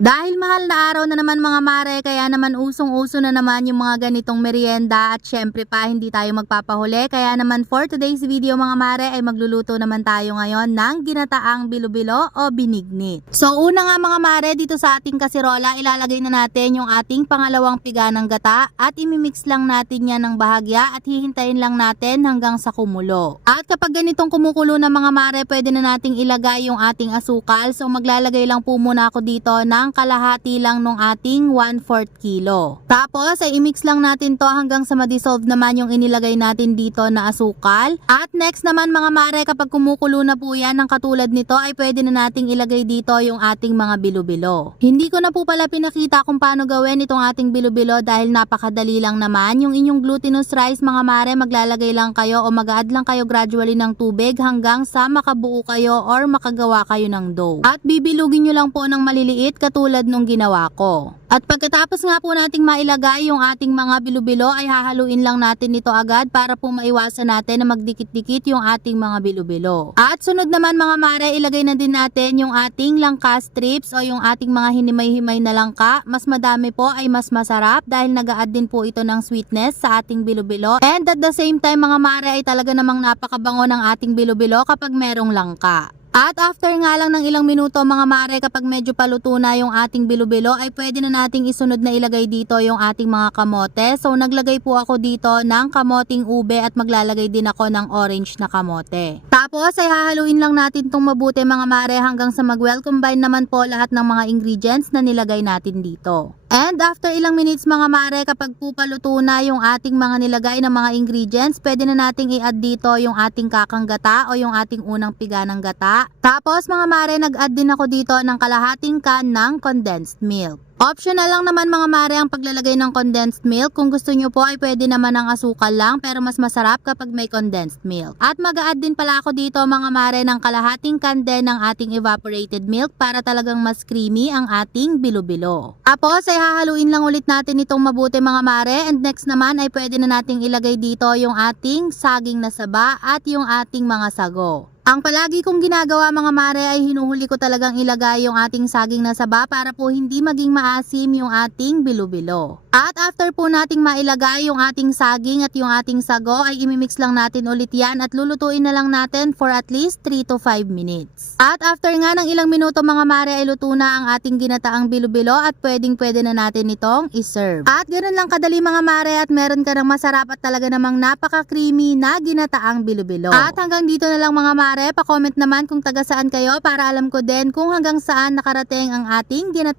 Dahil mahal na araw na naman mga mare, kaya naman usong-uso na naman yung mga ganitong merienda at syempre pa hindi tayo magpapahuli. Kaya naman for today's video mga mare ay magluluto naman tayo ngayon ng ginataang bilo-bilo o binignit. So una nga mga mare, dito sa ating kasirola ilalagay na natin yung ating pangalawang piga ng gata at imimix lang natin yan ng bahagya at hihintayin lang natin hanggang sa kumulo. At kapag ganitong kumukulo na mga mare, pwede na nating ilagay yung ating asukal. So maglalagay lang po muna ako dito ng kalahati lang nung ating 1/4 kilo. Tapos ay i-mix lang natin to hanggang sa ma-dissolve naman yung inilagay natin dito na asukal. At next naman mga mare, kapag kumukulo na po yan ng katulad nito ay pwede na nating ilagay dito yung ating mga bilo-bilo. Hindi ko na po pala pinakita kung paano gawin itong ating bilo-bilo dahil napakadali lang naman. Yung inyong glutinous rice mga mare, maglalagay lang kayo o mag-add lang kayo gradually ng tubig hanggang sa makabuo kayo or makagawa kayo ng dough. At bibilugin nyo lang po ng maliliit katulad nung ginawa ko. At pagkatapos nga po nating mailagay yung ating mga bilo-bilo ay hahaluin lang natin ito agad para po maiwasan natin na magdikit-dikit yung ating mga bilo-bilo. At sunod naman mga mare, ilagay na din natin yung ating langka strips o yung ating mga hinimay-himay na langka. Mas madami po ay mas masarap dahil nag-a-add din po ito ng sweetness sa ating bilo-bilo. And at the same time mga mare ay talaga namang napakabango ng ating bilo-bilo kapag merong langka. At after nga lang ng ilang minuto mga mare, kapag medyo paluto na yung ating bilo-bilo ay pwede na nating isunod na ilagay dito yung ating mga kamote. So naglagay po ako dito ng kamoting ube at maglalagay din ako ng orange na kamote. Tapos ay hahaluin lang natin itong mabuti mga mare hanggang sa mag-well combine naman po lahat ng mga ingredients na nilagay natin dito. And after ilang minutes mga mare, kapag po paluto na yung ating mga nilagay na mga ingredients, pwede na nating i-add dito yung ating kakang gata o yung ating unang piga ng gata. Tapos mga mare, nag-add din ako dito ng kalahating can ng condensed milk. Optional lang naman mga mare ang paglalagay ng condensed milk. Kung gusto nyo po ay pwede naman ng asukal lang, pero mas masarap kapag may condensed milk. At mag-a-add din pala ako dito mga mare ng kalahating can din ng ating evaporated milk para talagang mas creamy ang ating bilo-bilo. Tapos ay hahaluin lang ulit natin itong mabuti mga mare, and next naman ay pwede na nating ilagay dito yung ating saging na saba at yung ating mga sago. Ang palagi kong ginagawa mga mare ay hinuhuli ko talagang ilagay yung ating saging na saba para po hindi maging maasim yung ating bilo-bilo. At after po nating mailagay yung ating saging at yung ating sago ay imimix lang natin ulit yan at lulutuin na lang natin for at least 3 to 5 minutes. At after nga ng ilang minuto mga mare ay luto na ang ating ginataang bilo-bilo at pwede na natin itong iserve. At ganoon lang kadali mga mare at meron ka ng masarap at talaga namang napaka-creamy na ginataang bilo-bilo. At hanggang dito na lang mga mare, pa-comment naman kung taga saan kayo para alam ko din kung hanggang saan nakarating ang ating ginataang